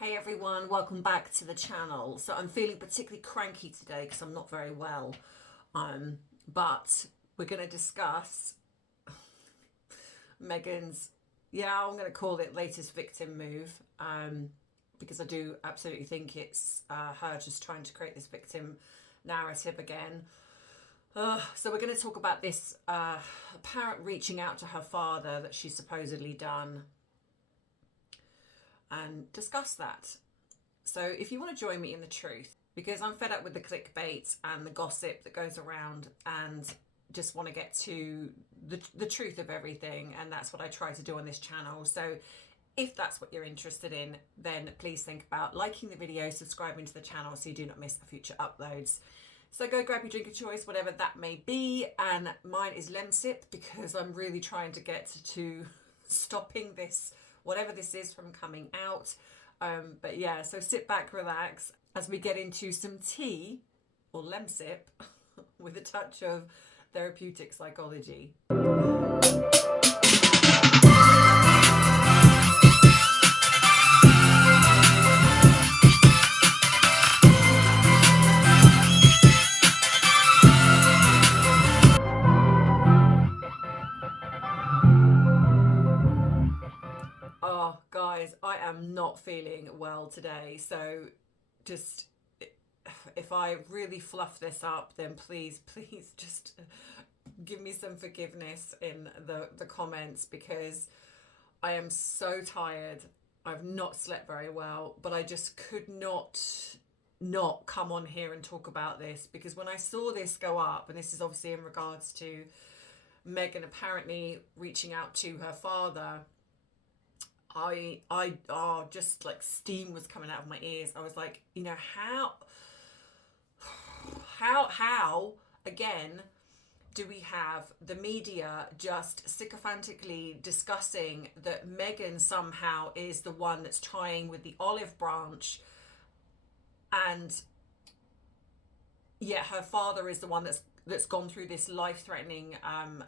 Hey everyone, welcome back to the channel. So I'm feeling particularly cranky today because I'm not very well. But we're going to discuss Meghan's, I'm going to call it latest victim move. Because I do absolutely think it's her just trying to create this victim narrative again. So we're going to talk about this apparent reaching out to her father that she's supposedly done and discuss that. So if you want to join me in the truth, because I'm fed up with the clickbait and the gossip that goes around and just want to get to the truth of everything, and that's what I try to do on this channel. So if that's what you're interested in, then please think about liking the video, subscribing to the channel so you do not miss the future uploads. So go grab your drink of choice, whatever that may be, and mine is Lemsip because I'm really trying to get to stopping this, whatever this is, from coming out. But yeah, so sit back, relax as we get into some tea or Lemsip with a touch of therapeutic psychology. Oh, guys, I am not feeling well today. So just, if I really fluff this up, then please just give me some forgiveness in the comments, because I am so tired. I've not slept very well, but I just could not come on here and talk about this, because when I saw this go up, and this is obviously in regards to Meghan apparently reaching out to her father, I just like steam was coming out of my ears. I was like, how again do we have the media just sycophantically discussing that Meghan somehow is the one that's trying with the olive branch, and yet her father is the one that's gone through this life-threatening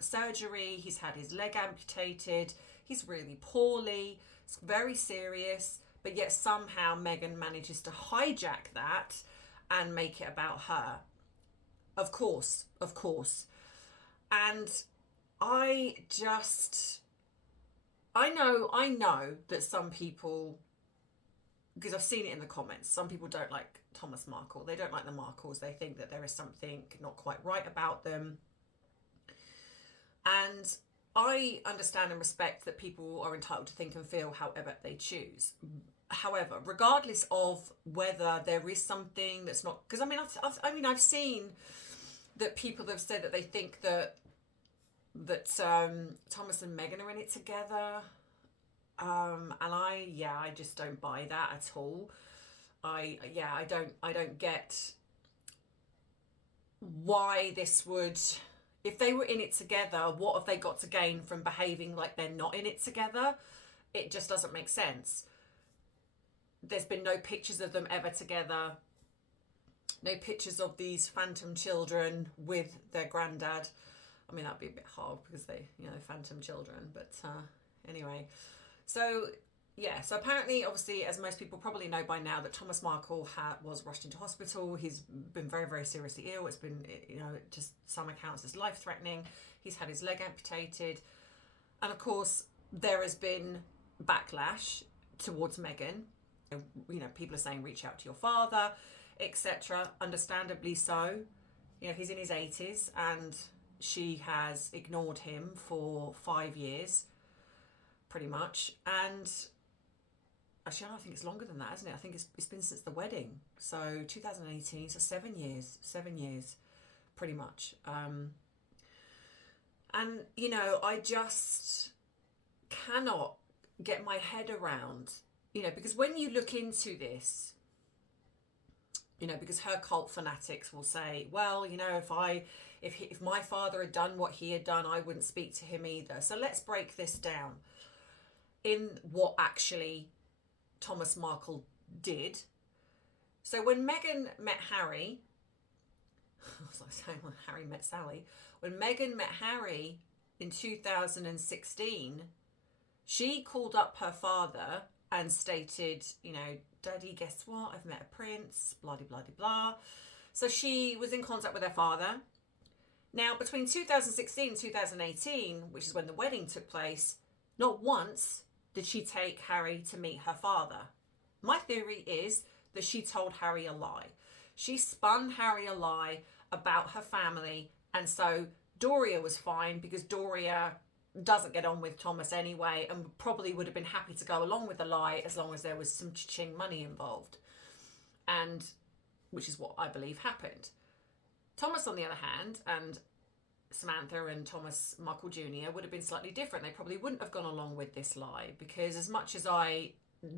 surgery. He's had his leg amputated. He's really poorly. It's very serious, but yet somehow Meghan manages to hijack that and make it about her. Of course. And I know that some people, because I've seen it in the comments, some people don't like Thomas Markle. They don't like the Markles. They think that there is something not quite right about them. And I understand and respect that people are entitled to think and feel however they choose. However, regardless of whether there is something that's not, because I've seen that people have said that they think that Thomas and Meghan are in it together, and I just don't buy that at all. I don't get why this would. If they were in it together, what have they got to gain from behaving like they're not in it together? It just doesn't make sense. There's been no pictures of them ever together. No pictures of these phantom children with their granddad. I mean, that'd be a bit hard because they, phantom children. But anyway. So apparently, obviously, as most people probably know by now, that Thomas Markle was rushed into hospital. He's been very, very seriously ill. It's been, just some accounts as life-threatening. He's had his leg amputated. And of course, there has been backlash towards Meghan. People are saying, reach out to your father, etc. Understandably so. He's in his 80s and she has ignored him for 5 years, pretty much. And actually, I think it's longer than that, isn't it? I think it's been since the wedding. So 2018, so 7 years, pretty much. And, I just cannot get my head around, because when you look into this, because her cult fanatics will say, well, if my father had done what he had done, I wouldn't speak to him either. So let's break this down in what actually Thomas Markle did. So when Meghan met Harry, was I saying when Harry met Sally? When Meghan met Harry in 2016, she called up her father and stated, Daddy, guess what? I've met a prince, blah, blah, blah, blah. So she was in contact with her father. Now, between 2016 and 2018, which is when the wedding took place, not once did she take Harry to meet her father. My theory is that she told Harry a lie. She spun Harry a lie about her family, and so Doria was fine because Doria doesn't get on with Thomas anyway and probably would have been happy to go along with the lie as long as there was some cha-ching money involved, and which is what I believe happened. Thomas, on the other hand, and Samantha and Thomas Markle Jr. would have been slightly different. They probably wouldn't have gone along with this lie, because as much as I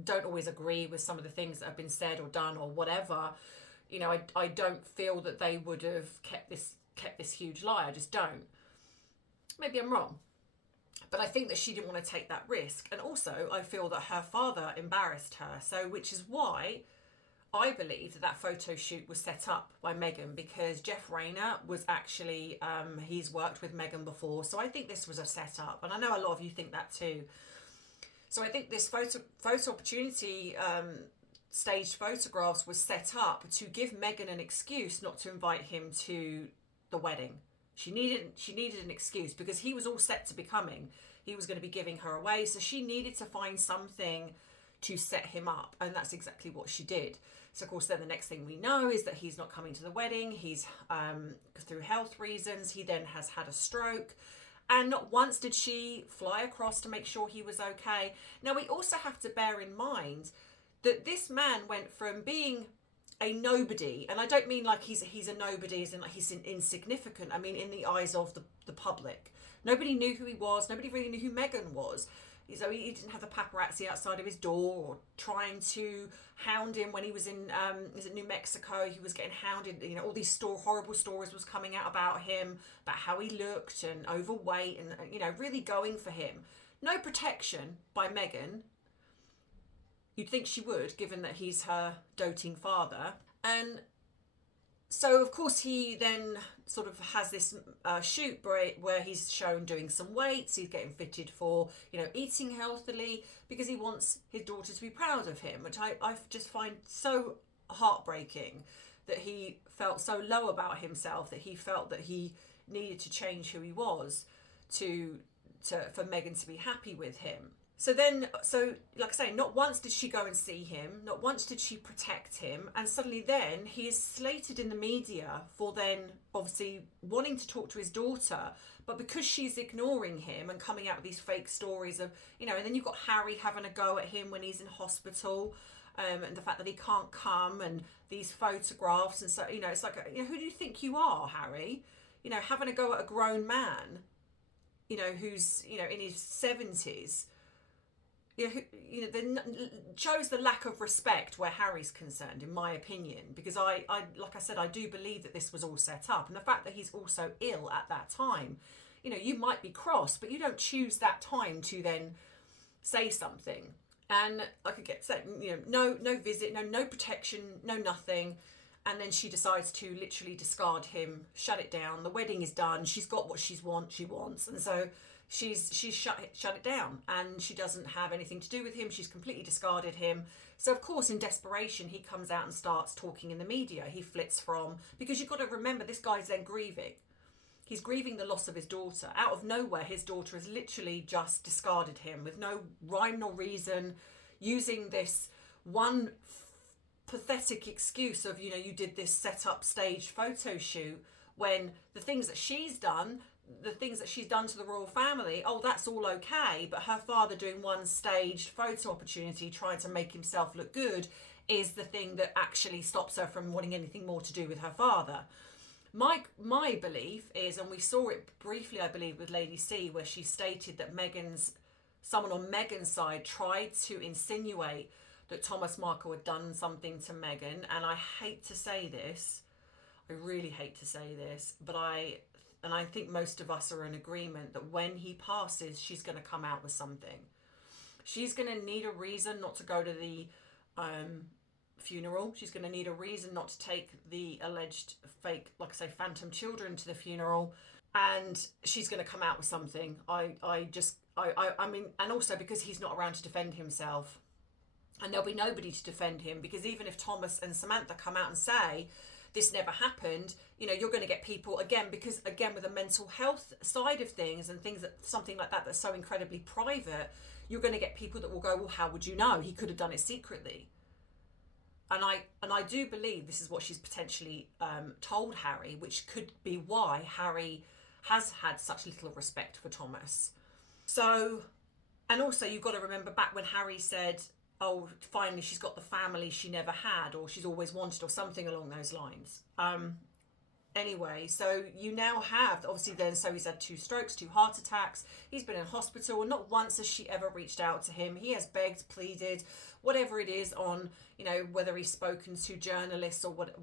don't always agree with some of the things that have been said or done or whatever, I don't feel that they would have kept this huge lie. I just don't. Maybe I'm wrong. But I think that she didn't want to take that risk. And also, I feel that her father embarrassed her. So, which is why I believe that photo shoot was set up by Meghan, because Jeff Rayner was actually, he's worked with Meghan before. So I think this was a setup. And I know a lot of you think that too. So I think this photo opportunity, staged photographs, was set up to give Meghan an excuse not to invite him to the wedding. She needed an excuse because he was all set to be coming. He was going to be giving her away. So she needed to find something to set him up. And that's exactly what she did. So, of course, then the next thing we know is that he's not coming to the wedding. He's, through health reasons, he then has had a stroke. And not once did she fly across to make sure he was okay. Now, we also have to bear in mind that this man went from being a nobody, and I don't mean like he's a nobody as in like he's insignificant. I mean in the eyes of the public. Nobody knew who he was. Nobody really knew who Meghan was. So he didn't have the paparazzi outside of his door or trying to hound him when he was in New Mexico. He was getting hounded. All these horrible stories was coming out about him, about how he looked and overweight, and really going for him. No protection by Meghan. You'd think she would, given that he's her doting father. And so, of course, he then sort of has this shoot where he's shown doing some weights. He's getting fitted for, eating healthily, because he wants his daughter to be proud of him, which I just find so heartbreaking, that he felt so low about himself that he felt that he needed to change who he was for Meghan to be happy with him. So like I say, not once did she go and see him, not once did she protect him, and suddenly then he is slated in the media for then obviously wanting to talk to his daughter, but because she's ignoring him and coming out with these fake stories of, and then you've got Harry having a go at him when he's in hospital, and the fact that he can't come, and these photographs, and so, it's like, who do you think you are, Harry? Having a go at a grown man, who's, in his 70s. Shows the lack of respect where Harry's concerned, in my opinion, because I like I said, I do believe that this was all set up, and the fact that he's also ill at that time, you might be cross, but you don't choose that time to then say something. And like I get said, no visit, no protection, no nothing, and then she decides to literally discard him, shut it down. The wedding is done. She's got what she wants, and so she's shut it down, and she doesn't have anything to do with him. She's completely discarded him. So of course, in desperation, he comes out and starts talking in the media. He flits from, because you've got to remember, this guy's then grieving. He's grieving the loss of his daughter. Out of nowhere, his daughter has literally just discarded him with no rhyme nor reason, using this one pathetic excuse of, you did this set up staged photo shoot, when the things that she's done to the royal family, that's all okay, but her father doing one staged photo opportunity, trying to make himself look good, is the thing that actually stops her from wanting anything more to do with her father. My belief is, and we saw it briefly, I believe, with Lady C, where she stated that someone on Meghan's side tried to insinuate that Thomas Markle had done something to Meghan, and I hate to say this, I really hate to say this, but I think most of us are in agreement that when he passes, she's going to come out with something. She's going to need a reason not to go to the funeral. She's going to need a reason not to take the alleged fake, like I say, phantom children to the funeral. And she's going to come out with something. I mean, and also because he's not around to defend himself. And there'll be nobody to defend him, because even if Thomas and Samantha come out and say this never happened, you know, you're going to get people again, because again, with the mental health side of things and things that something like that that's so incredibly private, you're going to get people that will go, well, how would you know? He could have done it secretly. And I do believe this is what she's potentially told Harry, which could be why Harry has had such little respect for Thomas. So, and also you've got to remember back when Harry said, oh, finally she's got the family she never had, or she's always wanted, or something along those lines. Anyway, so you now have, obviously then, so he's had 2 strokes, 2 heart attacks. He's been in hospital, and not once has she ever reached out to him. He has begged, pleaded, whatever it is on, you know, whether he's spoken to journalists or what.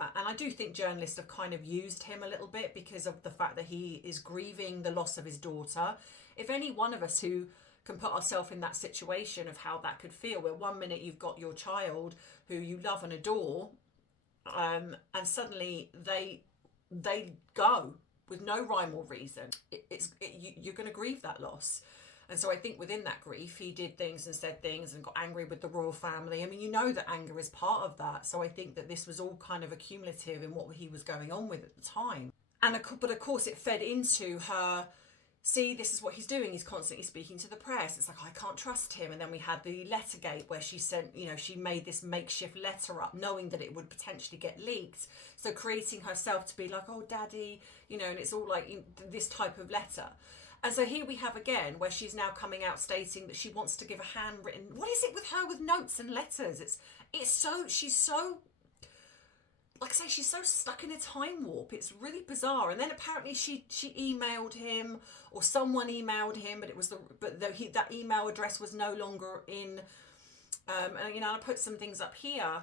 And I do think journalists have kind of used him a little bit because of the fact that he is grieving the loss of his daughter. If any one of us who can put ourselves in that situation of how that could feel, where one minute you've got your child who you love and adore, and suddenly they go with no rhyme or reason, you're going to grieve that loss. And so I think within that grief, he did things and said things and got angry with the royal family. I mean, you know that anger is part of that. So I think that this was all kind of accumulative in what he was going on with at the time. But of course it fed into her, see, this is what he's doing. He's constantly speaking to the press. It's like, I can't trust him. And then we had the Lettergate where she sent, you know, she made this makeshift letter up knowing that it would potentially get leaked. So creating herself to be like, oh, daddy, you know, and it's all like this type of letter. And so here we have again where she's now coming out stating that she wants to give a handwritten, what is it with her with notes and letters? She's so, like I say, she's so stuck in a time warp. It's really bizarre. And then apparently she emailed him, or someone emailed him, but that email address was no longer in. And you know, I put some things up here.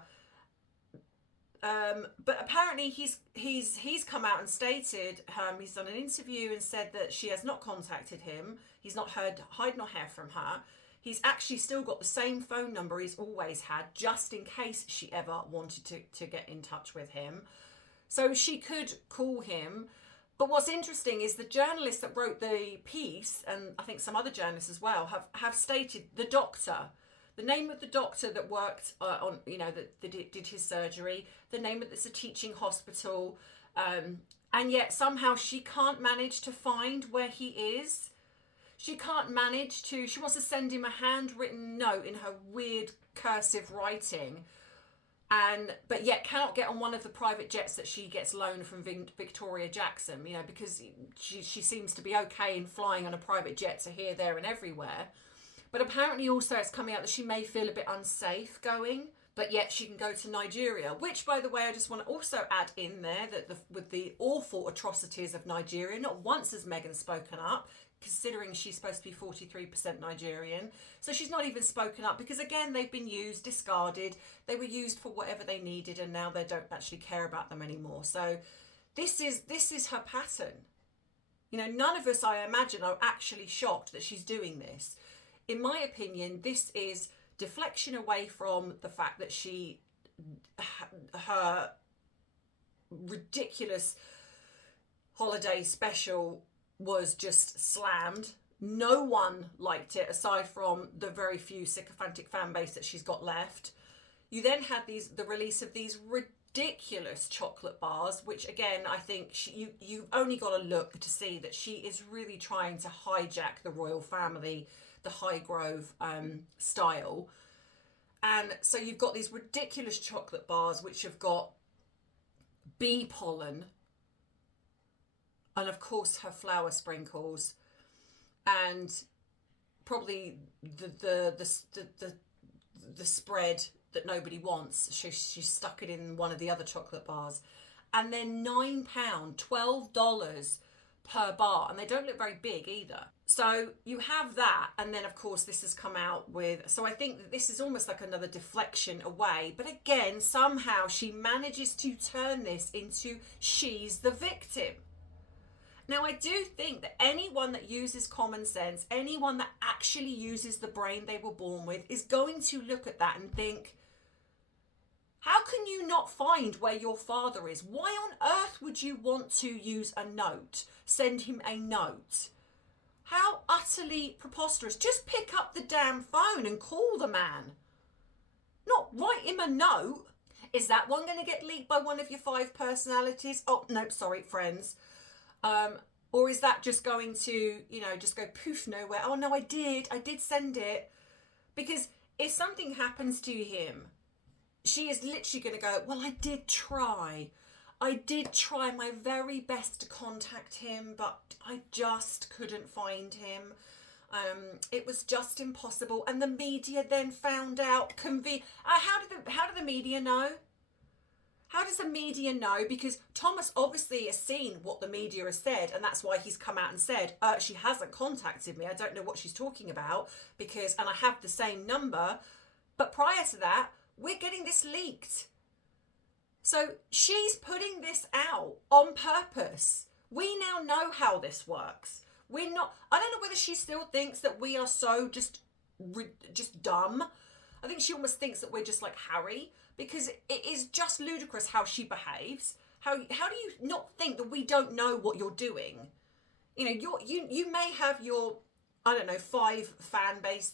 But apparently he's come out and stated, he's done an interview and said that she has not contacted him. He's not heard hide nor hair from her. He's actually still got the same phone number he's always had, just in case she ever wanted to get in touch with him. So she could call him. But what's interesting is the journalist that wrote the piece, and I think some other journalists as well, have stated the doctor, the name of the doctor that worked on, you know, that did his surgery, the name of it's a teaching hospital, and yet somehow she can't manage to find where he is. She can't manage to, she wants to send him a handwritten note in her weird cursive writing, but yet cannot get on one of the private jets that she gets loaned from Victoria Jackson, you know, because she seems to be okay in flying on a private jet to here, there and everywhere. But apparently also it's coming out that she may feel a bit unsafe going, but yet she can go to Nigeria, which, by the way, I just want to also add in there that with the awful atrocities of Nigeria, not once has Meghan spoken up, considering she's supposed to be 43% Nigerian. So she's not even spoken up because, again, they've been used, discarded. They were used for whatever they needed, and now they don't actually care about them anymore. So this is her pattern. You know, none of us, I imagine, are actually shocked that she's doing this. In my opinion, this is deflection away from the fact that her ridiculous holiday special was just slammed. No one liked it aside from the very few sycophantic fan base that she's got left. You then had the release of these ridiculous chocolate bars, which again, I think you only got to look to see that she is really trying to hijack the royal family, the Highgrove style. And so you've got these ridiculous chocolate bars which have got bee pollen, and of course her flower sprinkles, and probably the spread that nobody wants. She stuck it in one of the other chocolate bars, and then £9, $12 per bar, and they don't look very big either. So you have that, and then of course this has come out with, so I think that this is almost like another deflection away, but again, somehow she manages to turn this into she's the victim. Now, I do think that anyone that uses common sense, anyone that actually uses the brain they were born with, is going to look at that and think, how can you not find where your father is? Why on earth would you want to use a note, send him a note? How utterly preposterous. Just pick up the damn phone and call the man. not write him a note. Is that one going to get leaked by one of your 5 personalities? Oh, no, sorry, friends. Or is that just going to, just go poof nowhere? Oh, no, I did send it. Because if something happens to him, she is literally going to go, well, I did try my very best to contact him, but I just couldn't find him. It was just impossible. And the media then found out. How did the media know? How does the media know? Because Thomas obviously has seen what the media has said, and that's why he's come out and said, she hasn't contacted me. I don't know what she's talking about, and I have the same number. But prior to that, we're getting this leaked. So she's putting this out on purpose. We now know how this works. I don't know whether she still thinks that we are so just dumb. I think she almost thinks that we're just like Harry, because it is just ludicrous how she behaves. How do you not think that we don't know what you're doing? You may have your, 5 fan base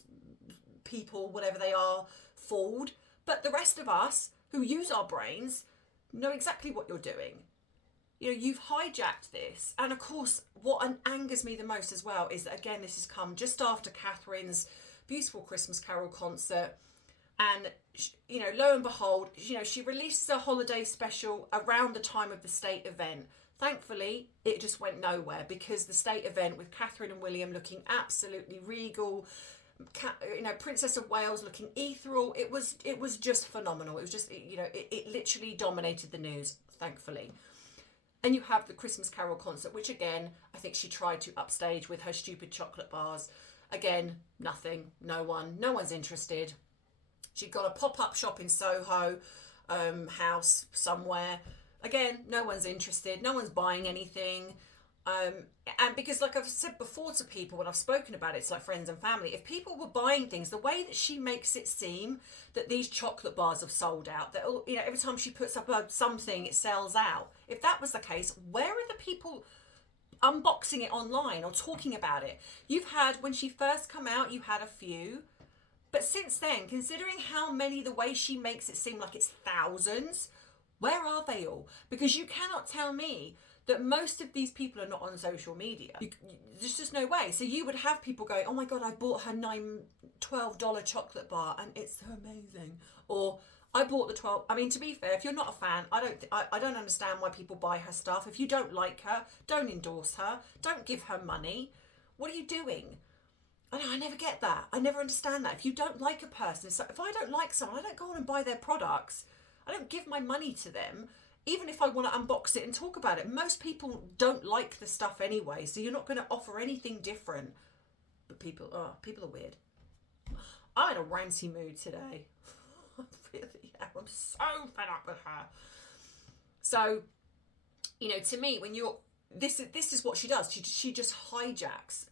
people, whatever they are, fooled, but the rest of us who use our brains know exactly what you're doing. You've hijacked this. And of course, what angers me the most as well is that, again, this has come just after Catherine's beautiful Christmas Carol concert. And, lo and behold, she releases a holiday special around the time of the state event. Thankfully, it just went nowhere, because the state event with Catherine and William looking absolutely regal, Princess of Wales looking ethereal, it was just phenomenal. It was just, it literally dominated the news, thankfully. And you have the Christmas Carol concert, which again, I think she tried to upstage with her stupid chocolate bars. Again, nothing, no one's interested. She'd got a pop-up shop in Soho house somewhere. Again, no one's interested. No one's buying anything. And because, like I've said before to people when I've spoken about it, to like friends and family, if people were buying things, the way that she makes it seem that these chocolate bars have sold out, that every time she puts up something, it sells out. If that was the case, where are the people unboxing it online or talking about it? You've had, when she first come out, you had a few. But since then, considering how many, the way she makes it seem like it's thousands, where are they all? Because you cannot tell me that most of these people are not on social media. There's just no way. So you would have people going, oh my God, I bought her $12 chocolate bar and it's so amazing. Or I bought the 12. I mean, to be fair, if you're not a fan, I don't understand why people buy her stuff. If you don't like her, don't endorse her. Don't give her money. What are you doing? I never get that. I never understand that. If you don't like a person, so if I don't like someone, I don't go on and buy their products. I don't give my money to them, even if I want to unbox it and talk about it. Most people don't like the stuff anyway, so you're not going to offer anything different. But people are weird. I'm in a ranty mood today. I really am. I'm so fed up with her. So, to me, when this is what she does. She just hijacks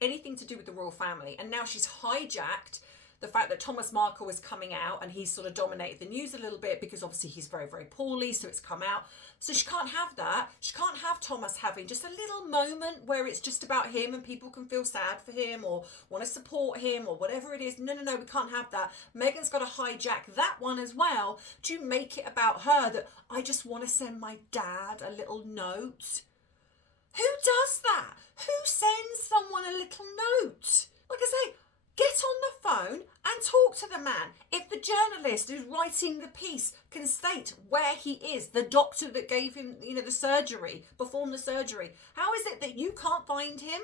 anything to do with the royal family, and now she's hijacked the fact that Thomas Markle is coming out, and he's sort of dominated the news a little bit because obviously he's very, very poorly, so it's come out. So she can't have that. She can't have Thomas having just a little moment where it's just about him and people can feel sad for him or want to support him or whatever it is. No, we can't have that. Meghan's got to hijack that one as well to make it about her, that I just want to send my dad a little note. Who does that? Who sends someone a little note? Like I say, get on the phone and talk to the man. If the journalist who's writing the piece can state where he is, the doctor that gave him, the surgery, performed the surgery, how is it that you can't find him?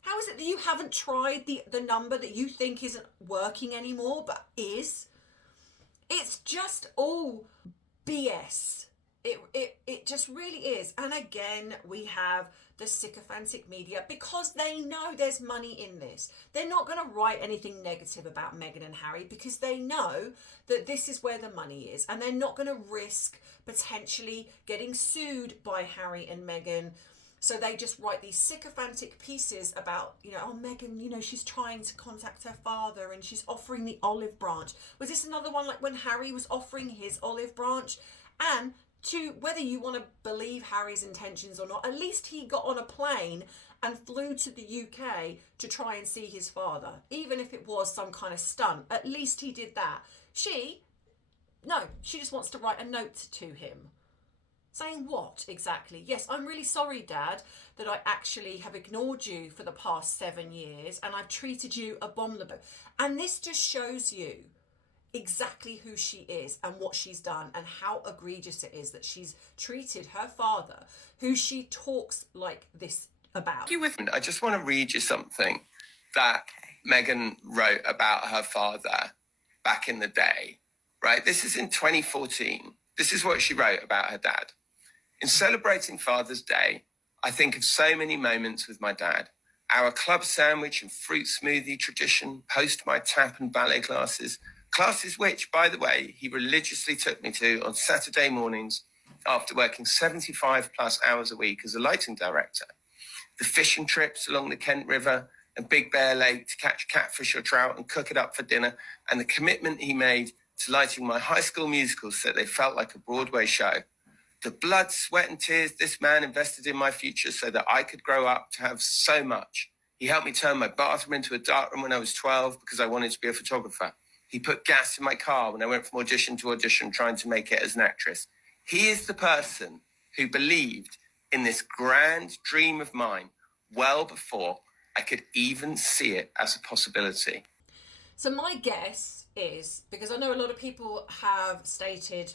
How is it that you haven't tried the number that you think isn't working anymore, but is? It's just all BS. It just really is. And again, we have the sycophantic media, because they know there's money in this. They're not going to write anything negative about Meghan and Harry because they know that this is where the money is, and they're not going to risk potentially getting sued by Harry and Meghan. So they just write these sycophantic pieces about, Meghan, she's trying to contact her father and she's offering the olive branch. Was this another one like when Harry was offering his olive branch? And to whether you want to believe Harry's intentions or not, at least he got on a plane and flew to the UK to try and see his father. Even if it was some kind of stunt, at least he did that. No, she just wants to write a note to him. Saying what exactly? Yes, I'm really sorry, Dad, that I actually have ignored you for the past 7 years and I've treated you abominably. And this just shows you exactly who she is and what she's done and how egregious it is that she's treated her father, who she talks like this about. I just want to read you something that Meghan wrote about her father back in the day, right? This is in 2014. This is what she wrote about her dad. In celebrating Father's Day, I think of so many moments with my dad. Our club sandwich and fruit smoothie tradition, post my tap and ballet classes which, by the way, he religiously took me to on Saturday mornings after working 75 plus hours a week as a lighting director. The fishing trips along the Kent River and Big Bear Lake to catch catfish or trout and cook it up for dinner, and the commitment he made to lighting my high school musicals so they felt like a Broadway show. The blood, sweat and tears this man invested in my future so that I could grow up to have so much. He helped me turn my bathroom into a darkroom when I was 12 because I wanted to be a photographer. He put gas in my car when I went from audition to audition trying to make it as an actress. He is the person who believed in this grand dream of mine well before I could even see it as a possibility. So my guess is, because I know a lot of people have stated,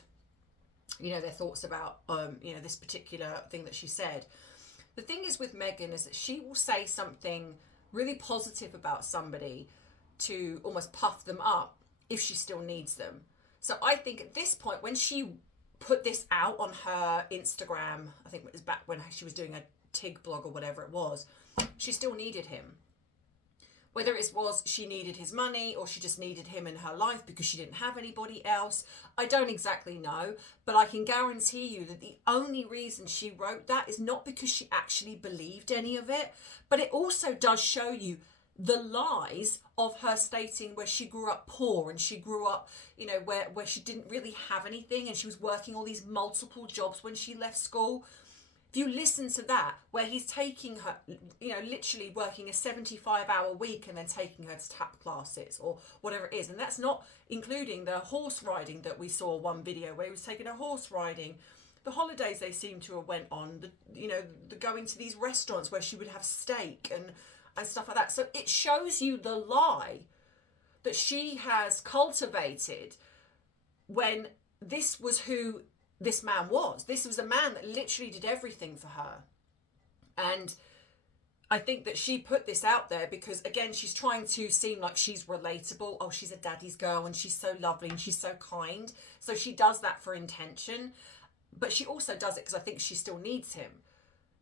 their thoughts about, this particular thing that she said. The thing is with Meghan is that she will say something really positive about somebody to almost puff them up if she still needs them. So I think at this point, when she put this out on her Instagram, I think it was back when she was doing a TIG blog or whatever it was, she still needed him. Whether it was she needed his money or she just needed him in her life because she didn't have anybody else, I don't exactly know. But I can guarantee you that the only reason she wrote that is not because she actually believed any of it, but it also does show you the lies of her stating where she grew up poor and she grew up, where she didn't really have anything and she was working all these multiple jobs when she left school. If you listen to that, where he's taking her, literally working a 75-hour week and then taking her to tap classes or whatever it is. And that's not including the horse riding that we saw one video where he was taking her horse riding. The holidays they seem to have went on, the going to these restaurants where she would have steak and stuff like that. So it shows you the lie that she has cultivated when this was who this man was. This was a man that literally did everything for her. And I think that she put this out there because, again, she's trying to seem like she's relatable. Oh, she's a daddy's girl and she's so lovely and she's so kind. So she does that for intention. But she also does it because I think she still needs him.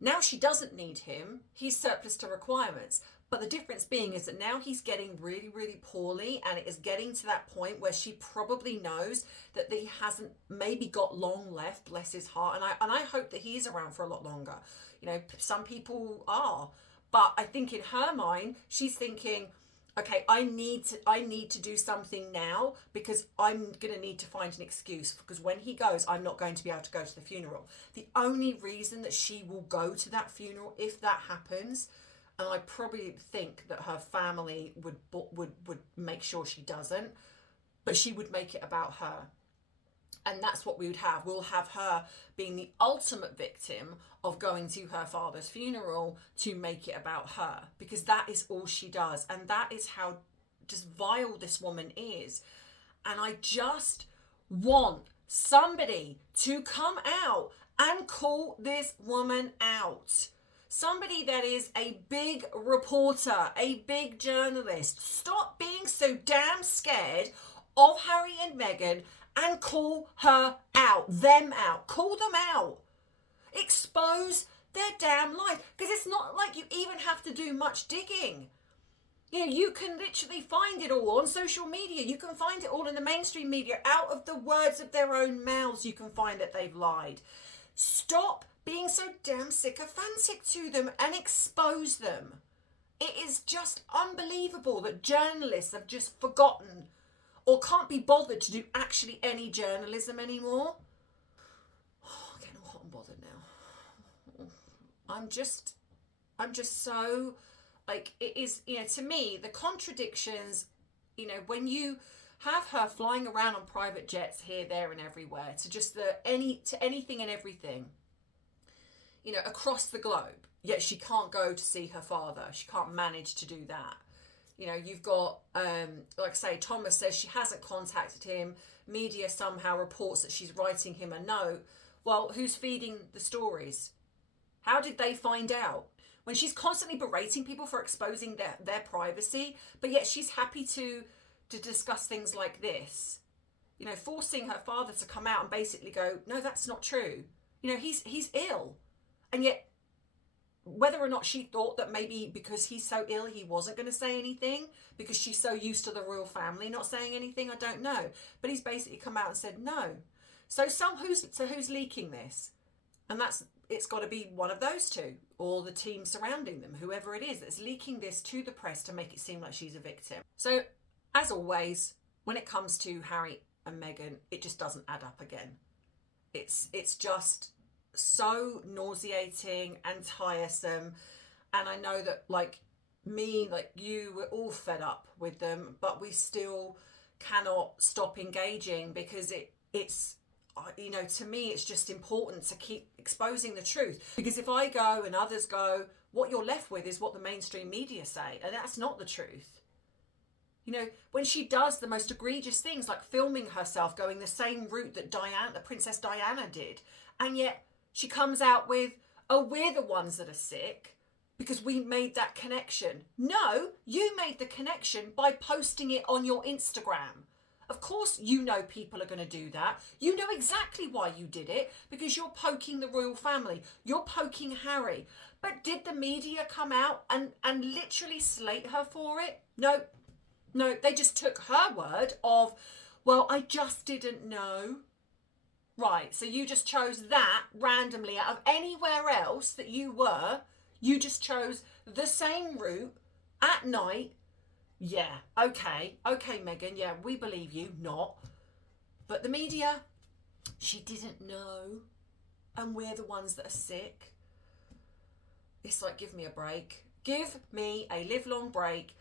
Now she doesn't need him. He's surplus to requirements. But the difference being is that now he's getting really, really poorly, and it is getting to that point where she probably knows that he hasn't maybe got long left, bless his heart. And I hope that he's around for a lot longer. Some people are. But I think in her mind, she's thinking, okay, I need to do something now because I'm going to need to find an excuse because when he goes, I'm not going to be able to go to the funeral. The only reason that she will go to that funeral, if that happens, and I probably think that her family would make sure she doesn't, but she would make it about her. And that's what we would have. We'll have her being the ultimate victim of going to her father's funeral to make it about her, because that is all she does. And that is how just vile this woman is. And I just want somebody to come out and call this woman out. Somebody that is a big reporter, a big journalist. Stop being so damn scared of Harry and Meghan and call her out, them out. Call them out. Expose their damn life. Because it's not like you even have to do much digging. You can literally find it all on social media. You can find it all in the mainstream media. Out of the words of their own mouths, you can find that they've lied. Stop being so damn sycophantic to them and expose them. It is just unbelievable that journalists have just forgotten or can't be bothered to do actually any journalism anymore. I'm getting all hot and bothered now. I'm just so, like, it is, to me, the contradictions, when you have her flying around on private jets here, there, and everywhere to just anything and everything, you know, across the globe. Yet she can't go to see her father. She can't manage to do that. You know, you've got, like I say, Thomas says she hasn't contacted him. Media somehow reports that she's writing him a note. Well, who's feeding the stories? How did they find out? When she's constantly berating people for exposing their privacy, but yet she's happy to discuss things like this. You know, forcing her father to come out and basically go, no, that's not true. You know, he's ill. And yet, whether or not she thought that maybe because he's so ill he wasn't going to say anything, because she's so used to the royal family not saying anything, I don't know. But he's basically come out and said no. So who's leaking this? And it's got to be one of those two, or the team surrounding them, whoever it is that's leaking this to the press to make it seem like she's a victim. So, as always, when it comes to Harry and Meghan, it just doesn't add up again. It's just so nauseating and tiresome. And I know that, like me, like you, we're all fed up with them, but we still cannot stop engaging, because it's you know, to me, it's just important to keep exposing the truth. Because if I go and others go, what you're left with is what the mainstream media say, and that's not the truth. You know, when she does the most egregious things, like filming herself going the same route that Princess Diana did, and yet she comes out with, oh, we're the ones that are sick because we made that connection. No, you made the connection by posting it on your Instagram. Of course, you know people are going to do that. You know exactly why you did it, because you're poking the royal family. You're poking Harry. But did the media come out and literally slate her for it? No, they just took her word of, well, I just didn't know. Right, so you just chose that randomly out of anywhere else that you were. You just chose the same route at night. Yeah, okay, Meghan, yeah, we believe you, not. But the media, she didn't know. And we're the ones that are sick. It's like, give me a break. Give me a live-long break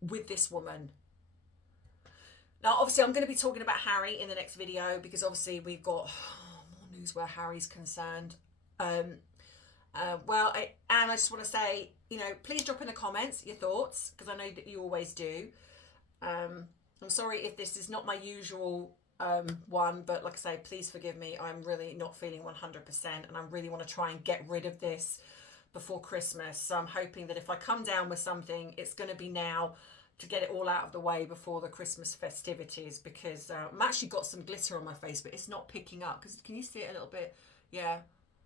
with this woman. Now, obviously, I'm going to be talking about Harry in the next video, because obviously we've got more news where Harry's concerned. And I just want to say, you know, please drop in the comments your thoughts, because I know that you always do. I'm sorry if this is not my usual one, but like I say, please forgive me. I'm really not feeling 100%, and I really want to try and get rid of this before Christmas. So I'm hoping that if I come down with something, it's going to be now, to get it all out of the way before the Christmas festivities, because I've actually got some glitter on my face, but it's not picking up. Because can you see it a little bit? Yeah.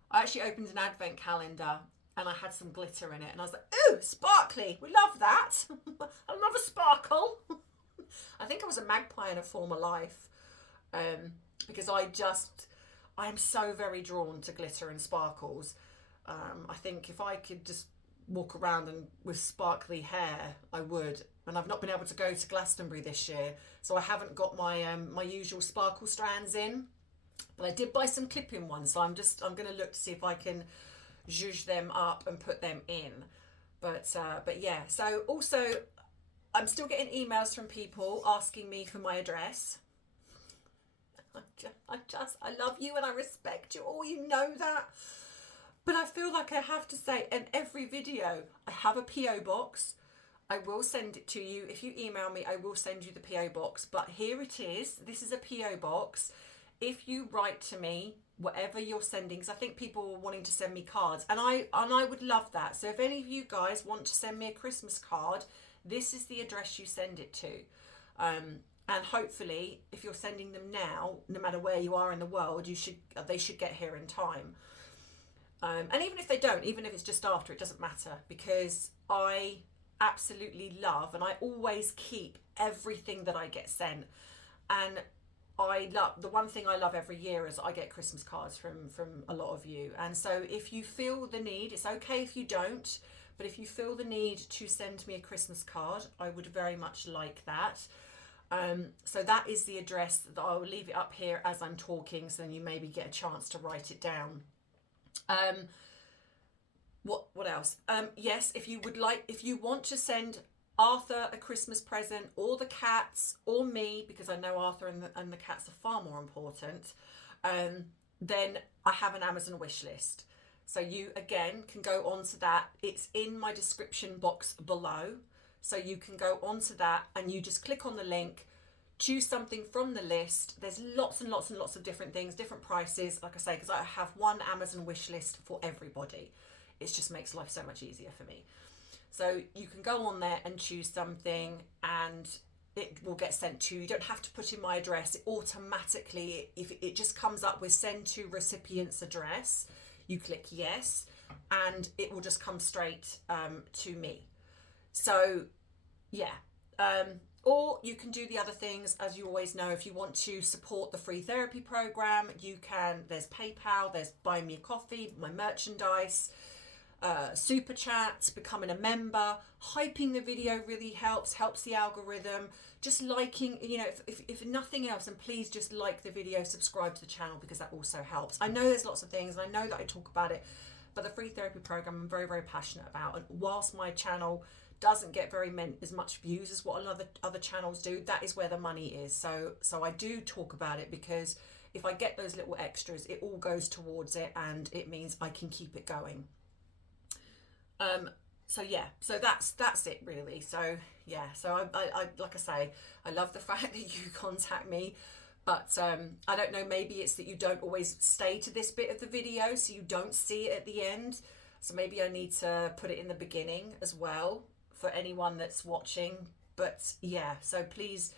I actually opened an advent calendar and I had some glitter in it, and I was like, ooh, sparkly. We love that. I love a sparkle. I think I was a magpie in a former life, because I am so very drawn to glitter and sparkles. I think if I could just walk around and with sparkly hair, I would. And I've not been able to go to Glastonbury this year, so I haven't got my my usual sparkle strands in. But I did buy some clip-in ones, so I'm going to look to see if I can zhuzh them up and put them in. But yeah. So also, I'm still getting emails from people asking me for my address. I love you and I respect you all. You know that. But I feel like I have to say in every video, I have a PO box. I will send it to you. If you email me, I will send you the PO box. But here it is. This is a PO box. If you write to me, whatever you're sending, because I think people are wanting to send me cards, and I would love that. So if any of you guys want to send me a Christmas card, this is the address you send it to. And hopefully, if you're sending them now, no matter where you are in the world, they should get here in time. And even if they don't, even if it's just after, it doesn't matter, because I absolutely love, and I always keep everything that I get sent. And I love, the one thing I love every year is I get Christmas cards from a lot of you. And so if you feel the need, it's okay if you don't, but if you feel the need to send me a Christmas card, I would very much like that. So that is the address. That I will leave it up here as I'm talking, so then you maybe get a chance to write it down. What else? Yes, if you want to send Arthur a Christmas present, or the cats, or me, because I know Arthur and the cats are far more important, then I have an Amazon wish list. So you, again, can go onto that. It's in my description box below. So you can go onto that and you just click on the link, choose something from the list. There's lots and lots and lots of different things, different prices, like I say, because I have one Amazon wish list for everybody. It just makes life so much easier for me. So you can go on there and choose something and it will get sent to you. You don't have to put in my address. It automatically, if it just comes up with send to recipient's address, you click yes, and it will just come straight to me. So yeah, or you can do the other things. As you always know, if you want to support the free therapy program, you can. There's PayPal, there's buy me a coffee, my merchandise, super chats, becoming a member. Hyping the video really helps the algorithm. Just liking, you know, if nothing else, and please just like the video, subscribe to the channel, because that also helps. I know there's lots of things, and I know that I talk about it, but the free therapy program I'm very, very passionate about. And whilst my channel doesn't get as much views as what other channels do, that is where the money is. So I do talk about it, because if I get those little extras, it all goes towards it, and it means I can keep it going. So yeah, so that's it really. So yeah, so I like I say, I love the fact that you contact me, but I don't know, maybe it's that you don't always stay to this bit of the video, so you don't see it at the end. So maybe I need to put it in the beginning as well for anyone that's watching. But yeah, so please,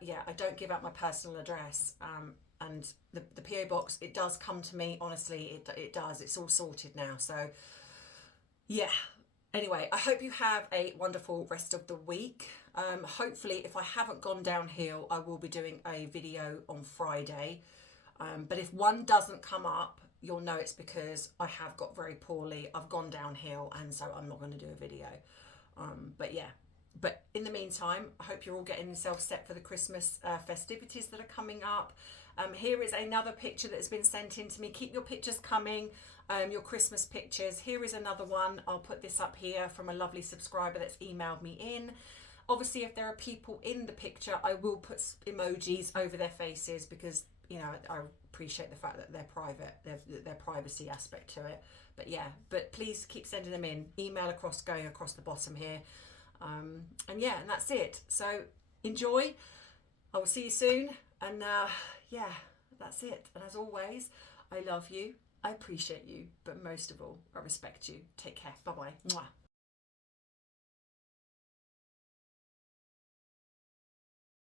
yeah, I don't give out my personal address, and the PO box, it does come to me, honestly, it does. It's all sorted now. So yeah, anyway, I hope you have a wonderful rest of the week. Hopefully, if I haven't gone downhill, I will be doing a video on Friday. But if one doesn't come up, you'll know it's because I have got very poorly. I've gone downhill, and so I'm not going to do a video. But yeah, but in the meantime, I hope you're all getting yourself set for the Christmas festivities that are coming up. Here is another picture that's been sent in to me. Keep your pictures coming, your Christmas pictures. Here is another one. I'll put this up here from a lovely subscriber that's emailed me in. Obviously, if there are people in the picture, I will put emojis over their faces, because, you know, I appreciate the fact that they're private, their privacy aspect to it. But yeah, but please keep sending them in. Email going across the bottom here. And yeah, and that's it. So enjoy. I will see you soon. And yeah, that's it. And as always, I love you. I appreciate you. But most of all, I respect you. Take care. Bye-bye. Mwah.